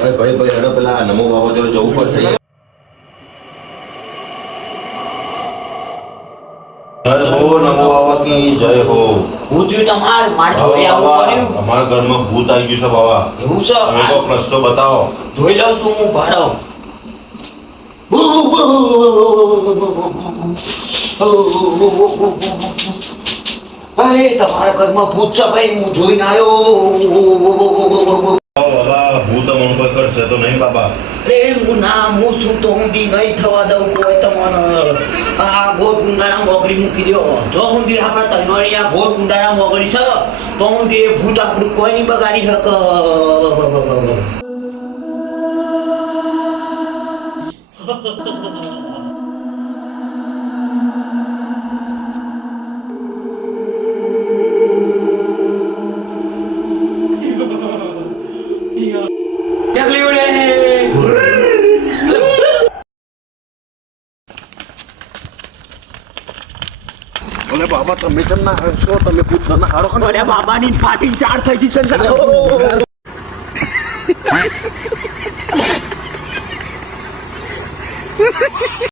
ભાઈ અરે પેલા નમો બાબા જોડે જવું પડશે. જય હો નમો બાબા કી જય હો. હું થયું તમારું માર જોડે આવવું પડ્યું. અમારા ઘરમાં ભૂત આવી ગયું છે બાબા. એવું છે? તમે કોઈ પ્રશ્નો બતાવો. જોઈ લઉં છું હું ભાડો. અરે તમારા ઘરમાં ભૂત છે ભાઈ, હું જોઈને આવ્યો. બાબા ભૂત અમણ કોઈ કરશે તો નહીં બાબા. હું શું તો ઊંધી નહીં થવા દઉં કોઈ તમને. આ ગોળ કુંડાના મોગરી મૂકી દો. જો ઊંધી આપણા તલવારી આ ગોળ કુંડાના મોગરી છે તો ઊંધી એ ભૂત આપણું કોઈ નહીં બગાડી શકે. ચકલી ઉડે. અરે બાબા તમે કેમ ના હશો? તમે ભૂત ના હારો ખરો. અરે બાબાની ફાટી ચાર થઈ ગઈ છે.